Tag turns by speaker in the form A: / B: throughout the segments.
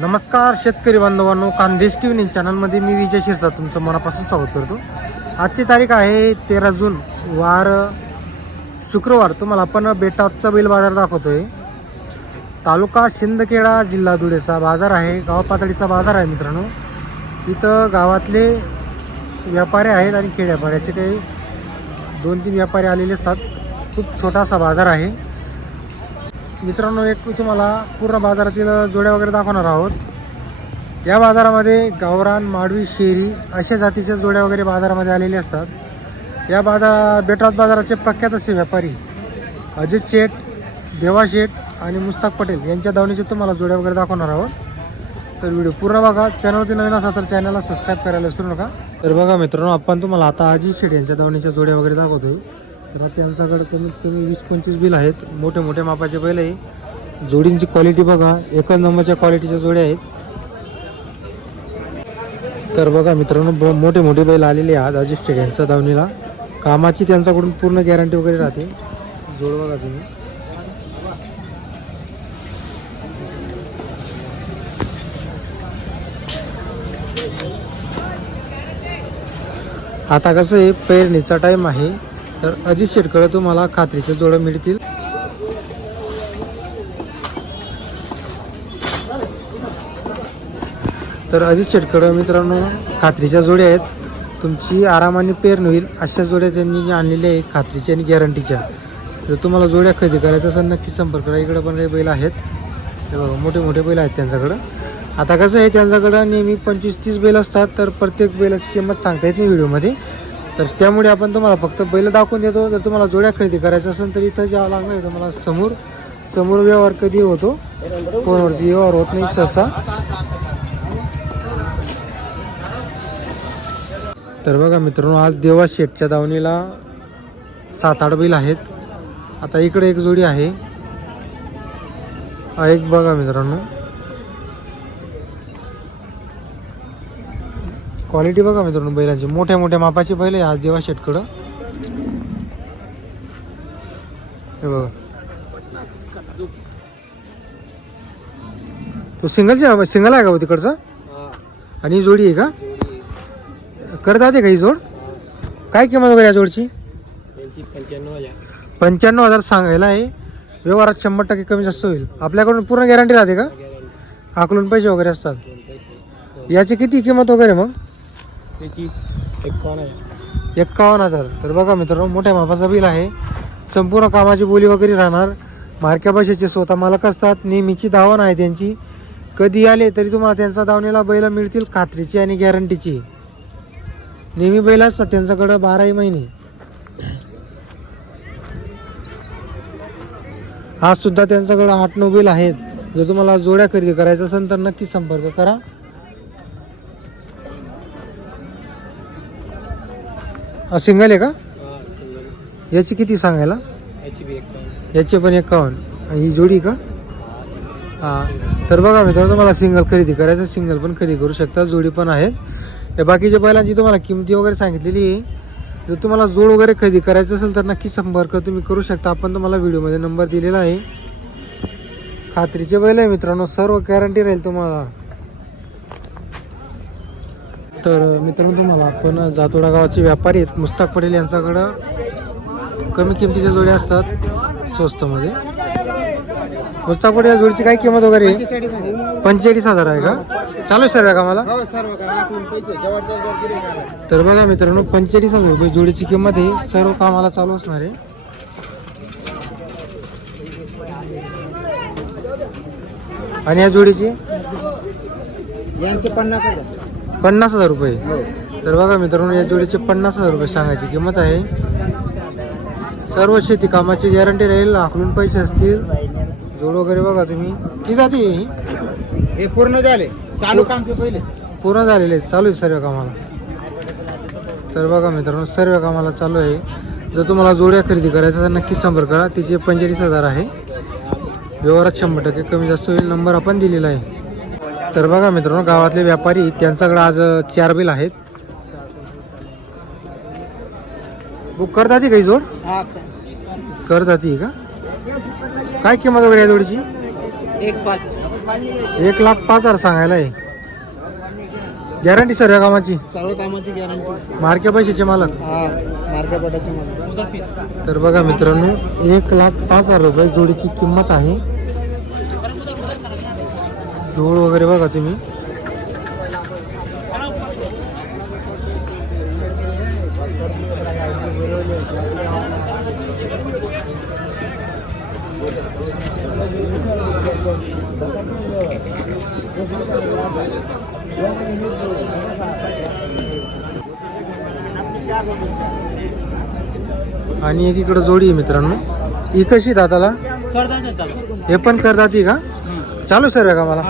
A: नमस्कार शेतकरी बांधवांनो खानदेश टी व्ही चॅनलमध्ये मी विजय शिरसा तुमचं मनापासून स्वागत करतो. आजची तारीख आहे तेरा जून वार शुक्रवार. तुम्हाला आपण बेटाचा बैल बाजार दाखवतोय. तालुका शिंदखेडा जिल्हा धुळेचा बाजार आहे गाव पातळीचा बाजार आहे मित्रांनो. इथं गावातले व्यापारी आहेत आणि खेड्यापाड्याचे काही दोन तीन व्यापारी आलेले असतात. खूप छोटासा बाजार आहे. मित्रांनो एक तुम्हाला पूर्ण बाजारातील जोड्या वगैरे दाखवणार आहोत. या बाजारामध्ये गावरान माडवी शेरी अशा जातीच्या जोड्या वगैरे बाजारामध्ये आलेले असतात. या बाजार बेटात बाजाराचे प्रख्यात असे व्यापारी अजित शेठ देवा शेठ आणि मुस्ताक पटेल यांच्या दावणीचे तुम्हाला जोड्या वगैरे दाखवणार आहोत. तर व्हिडिओ पूर्ण बघा. चॅनलवरती नवीन असा तर चॅनलला सबस्क्राईब करायला विसरू नका. तर बघा मित्रांनो आपण तुम्हाला आता अजित शेठ यांच्या दावणीच्या जोड्या वगैरे दाखवतोय. तर त्यांच्याकडे कमीत कमी वीस पंचवीस बिल आहेत. मोठे मोठ्या मापाचे बैल आहे जोडींची क्वालिटी बघा. एकच नंबरच्या क्वालिटीच्या जोड्या आहेत. तर बघा मित्रांनो ब- मोठे मोठे बैल आलेले आहेत अजिस्टेड यांचा यांच्या कामाची त्यांच्याकडून पूर्ण गॅरंटी वगैरे राहते. जोड बघा तुम्ही. आता कसं आहे पेरणीचा टाईम आहे. तर अजित शेटकडे तुम्हाला खात्रीच्या जोड्या मिळतील. तर अजित शेटकडे मित्रांनो खात्रीच्या जोड्या आहेत. तुमची आरामाने पेरण होईल अशा जोड्या त्यांनी आणलेल्या आहेत खात्रीच्या आणि गॅरंटीच्या जर तुम्हाला जोड्या खरेदी करायचं असेल नक्की संपर्क करा. इकडे पण काही बैल आहेत. हे बघा मोठे मोठे बैल आहेत त्यांच्याकडं. आता कसं आहे त्यांच्याकडं नेहमी पंचवीस तीस बैल असतात तर प्रत्येक बैलाची किंमत सांगता येत नाही व्हिडिओमध्ये. तर त्यामुळे आपण तुम्हाला फक्त बैल दाखवून देतो. जर तुम्हाला जोड्या खरेदी करायच्या असेल तर इथं जावं लागणार आहे तुम्हाला समोर समोर व्यवहार कधी होतो? फोनवरती व्यवहार होत नाही सहसा. तर बघा मित्रांनो आज देवा शेठच्या दावणीला सात आठ बैल आहेत. आता इकडे एक जोडी आहे. एक बघा मित्रांनो. क्वालिटी बघा मित्रांनो बैलांची. मोठ्या मोठ्या मापाची बैल आहे आज देवा शेटकडं. हे बघा. तो सिंगलची सिंगल आहे का हो तिकडचा? आणि ही जोडी आहे का? करतात का ही जोड? काय किंमत वगैरे या जोडची? पंच्याण्णव हजार. सांगायला आहे. व्यवहारात शंभर टक्के कमी जास्त होईल. आपल्याकडून पूर्ण गॅरंटी राहते का? आकलून पैसे वगैरे असतात. याची किती किंमत वगैरे मग? एक्कावन्न हजार. तर बघा मित्रांनो मोठ्या मापाचा बिल आहे. संपूर्ण कामाची बोली वगैरे राहणार. मारक्या पैशाचे स्वतः मालक असतात. नेहमीची धावण आहे त्यांची. कधी आले तरी तुम्हाला त्यांचा दावणीला बैल मिळतील खात्रीची आणि गॅरंटीची नेहमी बैल असतात त्यांच्याकडं बाराही महिने. आज सुद्धा त्यांच्याकडं आठ नऊ बैल आहेत. जर तुम्हाला जोड्या खरेदी करायचं असेल तर नक्की संपर्क करा. सिंगल आहे का? याची किती सांगायला? याची पण एकावन्न. ही जोडी का? हां तर बघा मित्रांनो तुम्हाला सिंगल खरेदी करायचं सिंगल पण खरेदी करू शकता. जोडी पण आहेत. या बाकीच्या बैलांची तुम्हाला किमती वगैरे सांगितलेली आहे. जर तुम्हाला जोड वगैरे खरेदी करायचं असेल तर नक्की संपर्क तुम्ही करू शकता. आपण तुम्हाला व्हिडिओमध्ये नंबर दिलेला आहे. खात्रीचे बैल आहे मित्रांनो सर्व गॅरंटी राहील तुम्हाला. तर मित्रांनो तुम्हाला आपण जातोडा गावाचे व्यापारी आहेत. मुस्ताक पटेल यांच्याकडं कमी किमतीच्या जोड्या असतात स्वस्तमध्ये. मुस्ताक पटेल या जोडीची काय किंमत वगैरे पंचेचाळीस हजार आहे का? चालू आहे सर्व का मला तर बघा मित्रांनो पंचेचाळीस हजार रुपये जोडीची किंमत आहे. सर्व कामाला चालू असणार आहे. आणि या जोडीची?
B: यांचे पन्नास हजार.
A: पन्नास हजार रुपये. तर बघा मित्रांनो या जोडीचे पन्नास हजार रुपये सांगायची किंमत आहे. सर्व शेती कामाची गॅरंटी राहील आखलून पैसे असतील. जोड वगैरे बघा तुम्ही. किती जाते ही?
B: हे पूर्ण झाले. चालू काम पहिले.
A: पूर्ण झालेले चालू आहे सर्व कामाला. तर बघा मित्रांनो सर्व कामाला चालू आहे. जर तुम्हाला जोड्या खरेदी करायचा तर नक्की संपर्क करा. तिचे पंचेचाळीस हजार आहे. व्यवहारात शंभर टक्के कमी जास्त होईल. नंबर आपण दिलेला आहे. तर बघा मित्रांनो गावातले व्यापारी त्यांच्याकडे आज चार बिल आहेत. बुक करतात काही जोड?
B: हा.
A: करतात का? काय किंमत वगैरे या जोडीची?
B: एक पाच.
A: एक लाख पाच हजार सांगायला आहे. गॅरंटी सर्व कामाची?
B: सर्व कामाची गॅरंटी
A: मार्के पैशाचे मालक?
B: हा मार्केटचे मला
A: तर बघा मित्रांनो एक लाख पाच हजार रुपये जोडीची किंमत आहे. जोड वगैरे बघा तुम्ही. आणि एक इकडं जोडी आहे मित्रांनो. ही कशी दाताला हे पण करतात ही का? चालू सर का मला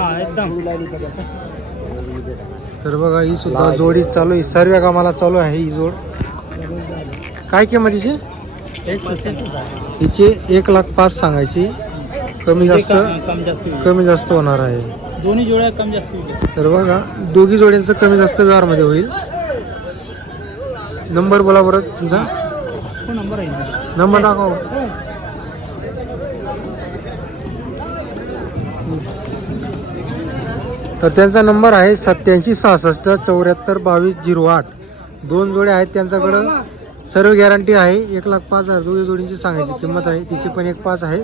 A: तर बघा ही सुद्धा जोडी चालू आहे. सर्व कामाला चालू आहे ही जोड. काय किंमत हिची? हिची एक लाख पाच सांगायची. कमी जास्त कमी जास्त होणार आहे.
B: दोन्ही जोड्या कमी जास्त
A: तर बघा दोघी जोड्यांचं कमी जास्त व्यवहारमध्ये होईल. नंबर बोला बरं तुमचा. नंबर दाखव. तर त्यांचा नंबर आहे सत्याऐंशी सहासष्ट चौऱ्याहत्तर बावीस झिरो आठ. दोन जोड्या आहेत त्यांच्याकडं. सर्व गॅरंटी आहे. एक लाख पाच हजार दोघी जोडींची सांगायची किंमत आहे. तिची पण एक पाच आहे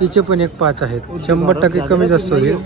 A: तिचे पण एक पाच आहेत. शंभर टक्के कमी जास्त होईल.